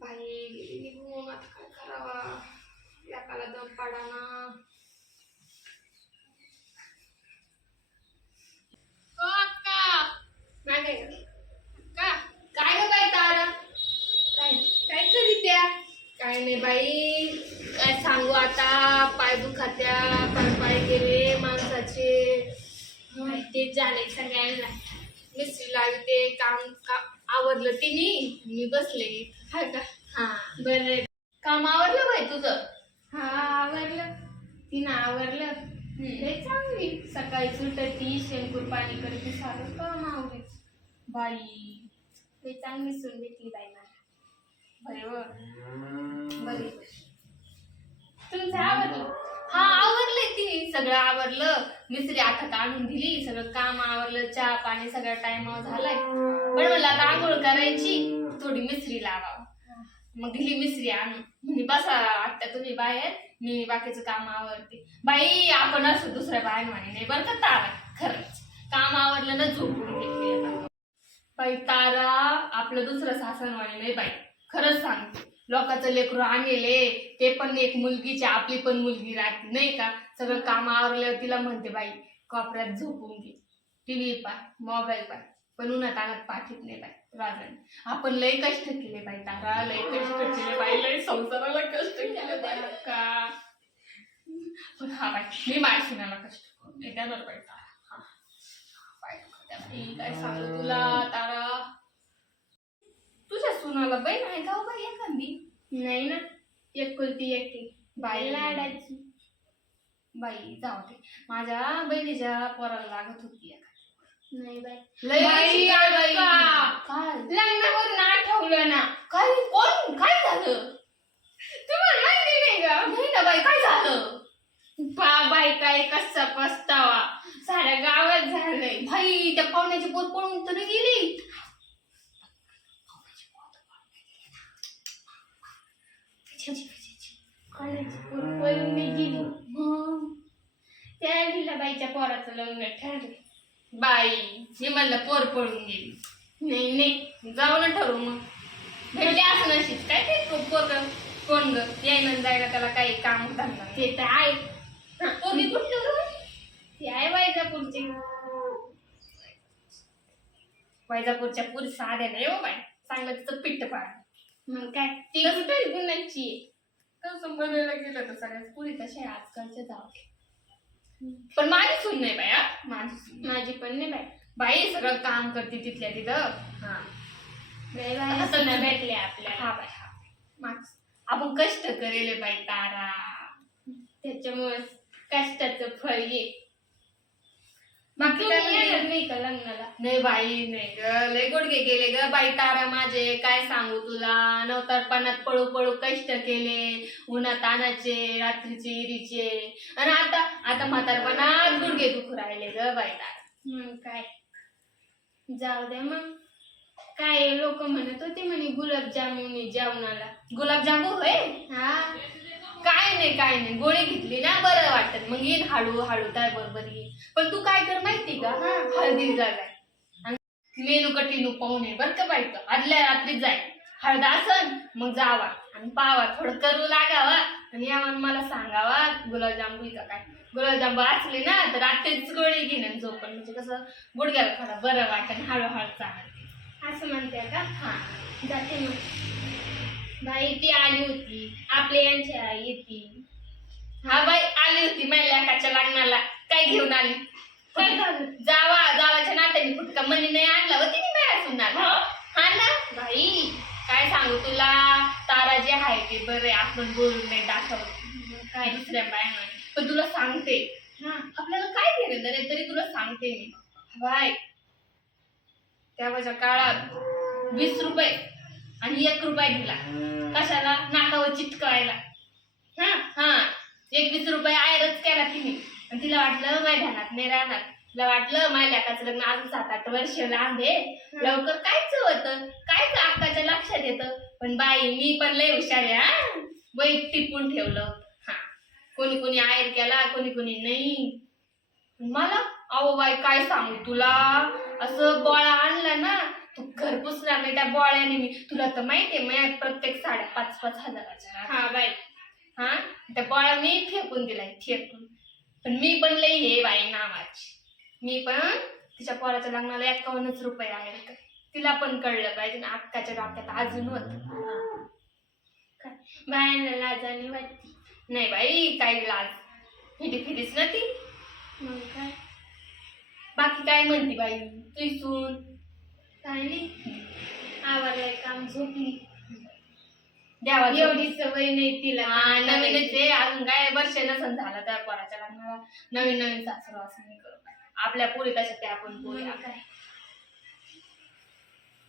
बाई निघून आता काय करावा, एकाला दम पाडाना. ओ अक्का, मागे का काय ग बाई तारा, काय काय करीत द्या? काय नाही बाई, काय सांगू आता, पाय दुखात्या, पाय गेले माणसाचे. ते झाले सगळ्यांना. मिस्त्री लावते, काम आवरलं तिने, मी बसले. हा का? हा बरं. काम आवरलं बाई तुझं? हा आवरलं, तिनं आवरलं. लय चांगली, सकाळी सुटती, शेंगूर पाणी करते, सारं काम आवरायचं. बाई लय चांगली सून भेटली बाई मला. बरी तुमचं आवरलं? हा आवरलंय, तिने सगळं आवरलं. मिस्त्री आता आणून दिली, सगळं काम आवरलं, चहा पाणी सगळं टाइमावर झालाय. पण मला आता आंघोळ करायची, थोडी मिस्त्री लावावं. मग दिली मिस्त्री आणून, म्हणजे बसा आता तुम्ही बाहेर, मी बाकीचं काम आवरते. बाई आपण असं दुसऱ्या बायांवाणी नाही बरं का तारा, खरंच काम आवरलं ना झोपून घेतली. बाई तारा आपलं दुसरं सासनवाणी नाही बाई, खरंच सांगते. लोकांचं लेकरू आणले, ते पण एक मुलगीची, आपली पण मुलगी राहते नाही का. सगळं काम आवरल्यावर तिला म्हणते बाई कोपऱ्यात झोपून घे, टीव्ही पाय, मोबाईल पाय, पण उन्हात आणत पाठीत नाही बाई राजाने. आपण लय कष्ट केले बाई तारा, लय कष्ट केले बाई, लय संसाराला कष्ट केले बाई का. पण हा बाई मी माझ्या सुनाला कष्ट करून देणार बाई तारा. बाई काय सांगू तुला तारा, तुझ्या सुनाला बहीण आहे का बाई एखादी? नाही ना, एकुलती एकटी बाई लाडाची. बाई जाऊ दे, माझ्या बहिणीच्या पोराला लागत होती एखादी. नाही बाई लय काय लग्नावरून आठवलं ना. काय कोण काय झालं तुम्हाला माहिती नाही का? नाही ना बाई, काय झालं? बाई काय कसा पस्तावा, साऱ्या गावात झालंय. भाई त्या पाहुण्याची पोर पळून तरी गेली. पळून नाही गेली, त्या लीलाबाईच्या पोराचं लग्न ठरले. बाई मी म्हणलं पोर पळून गेली. नाही नाही जाऊ ना ठरवू, मग भेटले असं नशीब काय ते पोर कोण ग यायला जायला, त्याला काही काम धंदा ते तर आहे. पोरगी कुठलं ती आहे वैजापूरची. वैजापूरच्या पुरी साध्या नाही हो बाई, चांगलं तिचं पिट्ट पाड. मग काय ती कुठे गुणाची कसं बनायला गेलं तर सगळ्यात पुरी तशा आहे आजकालच्या जाऊ. पण माझी सून नाही बाई, माझी पण नाही बाई. बाई सगळं काम करते तिथल्या तिथं. हा भेटले आपल्या. हा बाई हा आपण कष्ट करेले बाई तारा, त्याच्यामुळे कष्टाचं फळ ये. बाकी नाही का लग्नाला? नाही बाई नाही ग, लय गुडघे गेले ग बाई तारा माझे, काय सांगू तुला. नवतरपणात पळू पळू कष्ट केले, उन्हात आणायचे, रात्रीचे इरीचे, आणि आता म्हातारपणात गुडघे दुखू राहिले ग बाई तारा. काय जाऊ दे मग. काय लोक म्हणत होते म्हणे गुलाबजामुन जेवणाला. गुलाबजामुन होय? हा काय नाही गोळी घेतली ना बरं वाटत, मग येईन हळू काय बरोबर येईल. पण तू काय कर माहिती का, हळदी जागाय आणि मेनू कटिनू पाहुणे बरं का बाई, आदल्या रात्री जाय हळद असन, मग जावा आणि पावा, थोडं करू लागावा आणि यावर मला सांगावा गुलाबजामुन का काय. गुलाबजामुन असले ना तर रात्रीच गोळी घेणं झोपण, म्हणजे कसं गुडघ्याला थोडं बरं वाटत, हळूहळू चालते असं म्हणते का. हा जाते मग. बाई ती आली होती आपल्या यांची आई येते. हा बाई आली होती माझ्या लेकाच्या लग्नाला. काय घेऊन आली? काय झालं? जावाच्या नात्याने फुटका मनी नाही आणला होती मी माझ्या सुनाला. हा ना बाई काय सांगू तुला, तारा जे आहे ते बरं, आपण बोलून नाही दाखवत काय दुसऱ्या बायांना. पण तुला सांगते हा आपल्याला काय घेणं देणं, तरी तुला सांगते मी बाय, तेव्हाच्या काळात 20 रुपये आणि 1 रुपया दिला कशाला, नाकावर चिटकवायला. हा 21 रुपये आयरच केला तिने, आणि तिला वाटलं माझ्या ध्यानात नाही राहणार. तिला वाटलं माझ्या लेकाचं लग्न अजून 7-8 वर्ष लांब आहे, लवकर कायच होतं, कायच अक्काच्या लक्षात येतं. पण बाई मी पण लय हुशार आहे, हा वय टिपून ठेवलं. हा कोणी आयर केला, कोणी नाही. मला अहो बाई काय सांगू तुला, असं बोळा आणला ना तू घर पुसणार नाही त्या बोळ्याने. मी तुला तर माहितीये मी प्रत्येक साड्या 5-5 हजाराच्या. हा बाई. हा त्या बोळ्या मी फेकून दिलाय फेकून. पण मी पण लई हे बाई नावाची. मी पण तिच्या पोराच्या लग्नाला 51 रुपये आहेत. तिला पण कळलं पाहिजे ना. अक्काच्या डोक्यात अजून होत. बायांना लाजाने वाटते. नाही बाई काही लाज फिरीच ना ती. मग काय बाकी काय म्हणते बाई तुझी सून? काय नाही आवरलंय काम झोपली. द्यावा एवढी सवय नाही तिला. नवीनच आहे अजून काय वर्ष नसन झालं त्या पोराच्या लग्नाला. नवीन सासू असं नाही करू. आपल्या पोरी तशा त्या आपण पोरी काय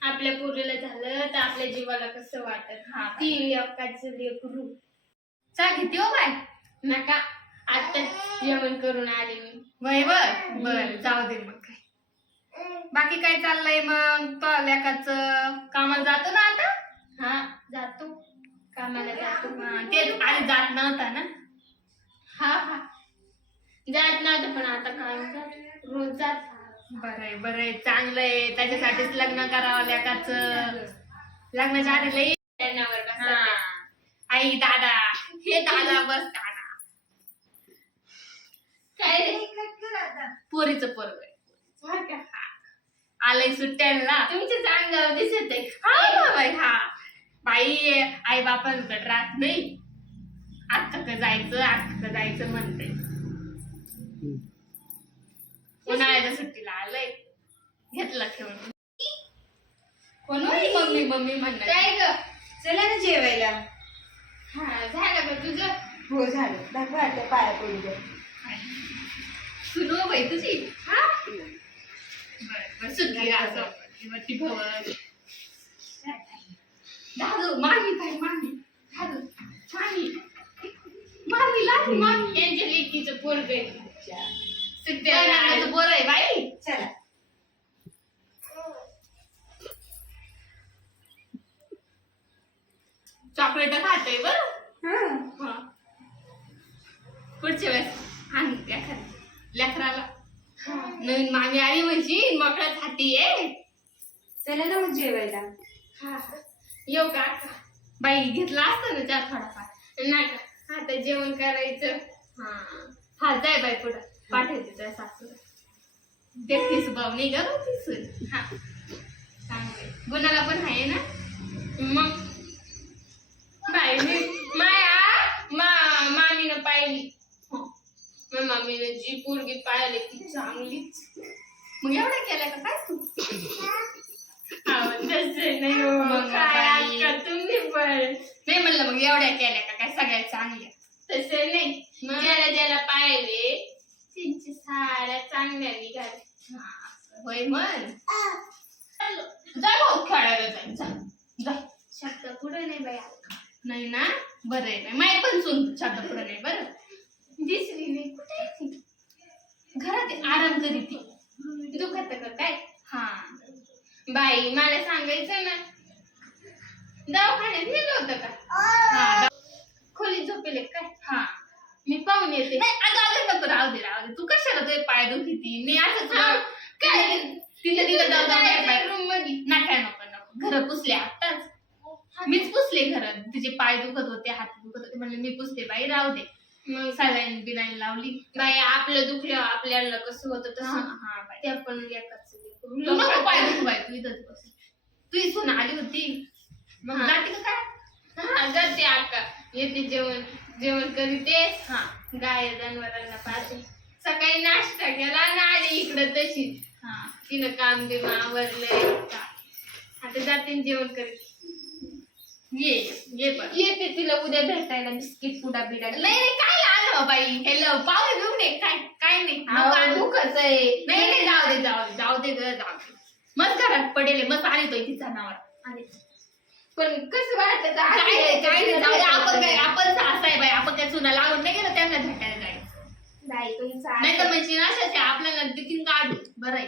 आपल्या पोरीला झालं तर आपल्या जीवाला कसं वाटत. हा ती अक्काचं लेकरू चा घेते हो बाय. नका आता जेवण करून आले मी. वय बर जाऊ दे. मग काय बाकी काय चाललंय मग? तो लेकाचं कामाला जातो ना आता? हा जातो कामाला जातो. तेच आधी जात नव्हता ना? हा जात नव्हतं पण आता काम जात रोज जात. बरंय चांगलंय. त्याच्यासाठीच लग्न करावं लेकाचं. लग्नाच्या आधी लई त्यांनावर बसा. आई दादा हे दादा बस दादा. काय रे पोरीचं पोरग आलंय सुट्ट्यांना. तुमच्या चांगलं दिसत आहे. हा बाई हा बाई आई बापांकडे राहत नाही. अक्का जायचं म्हणते. उन्हाळ्याच्या सुट्टीला आलंय घेतला ठेवून. कोण मम्मी म्हणणार काय ग? चला ना जेवायला. हा झालं ग तुझं? हो झालं. दाखवा आता पाया पडू दे. सुरू बाई तुझी. हा बरं सुट्टी राहती भवन दादू मामी बाई मामी दादू मामी यांच्या लेकीचं पोरग सुट्ट्या बोर आहे बाई. चला चॉकलेट खाते बरं. पुढच्या वेळेस आण लेकराला. नवीन मामी आली म्हणजे मोकळ्याच हाती आहे. चला ना मग जेवायला. हा येऊ का बाई? घेतला असतं ना त्या थोडाफार. नाही का आता जेवण करायचं. हा जाय बाई पुढं पाठवते त्या सासूला. देखील स्वभाव नाही ग ती. हा चांगले गुणाला पण आहे ना. मग बाई मामीनं पाहिली. मामीनं जी पोरगी पाहिली ती चांगलीच. मग एवढ्या केल्या का काय तू? तसं नाही तुम्ही पण नाही म्हणलं. मग एवढ्या केल्या का काय सगळ्या चांगल्या? तसं नाही. ज्याला पाहिले त्यांची साड्या चांगल्या निघाल्या. होय म्हण जा भाऊ खेळायला जा. शब्द पुढे नाही बाई. नाही ना बरं आहे. माय पण सुन शब्द पुढे नाही. बरं दिसली नाही कुठे घरात आराम करी ती दुखत का काय? हा बाई मला सांगायचं ना दवाखान्यात नेलं होतं का? हा खोलीत झोपेले काय? हा मी पाहून येते. नको राहू दे तू कशाला तुझे पाय दुखी? मी असंच काय तिला जाऊ रूम मध्ये नाकाय नको घर पुसले आताच. मीच पुसले घर. तिचे पाय दुखत होते हात दुखत होते म्हणले मी पुसते बाई राहू दे. मग सलाईन बिलाईन लावली. बाई आपलं दुखलं आपल्याला कसं होतं तसं. हा बाई ते पण नको पाय दुखू बाई. तू इथंच बस. तुझी सून आली होती मग जाते का काय? हा जाते अक्का. येते जेवण करीते. हा गाय जनावरांना पाहते. सकाळी नाश्ता केला आणि आली इकडं तशीच. हा तिनं काम बिम आवरलंय. आता जाते जेवण करीत. ये पण येते तिला उद्या भेटायला. बिस्किट पुडा बिडा. नाही काय आलं बाई. हेलो पाव घेऊन ये. काय नाही दुखच आहे. नाही जाऊ दे मग घरात पडेल मग आली तो तिचा नावावर आले. पण कसं वाटत काय आपण सासा आहे बाई. आपण त्या चुना लागून नाही गेलं त्यांना भेटायला जायचं. नाही तर म्हणजे अशाच आपल्याला देखील काढू. बरं आहे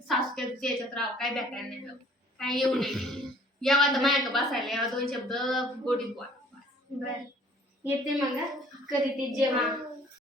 सासू याच्यात राव काय भेटायला नाही जाऊ. काय येऊ नये. यावा तर माझ्या बसायला यावा 2 शब्द गोडी बोल. बर येते मग करीते जेवण.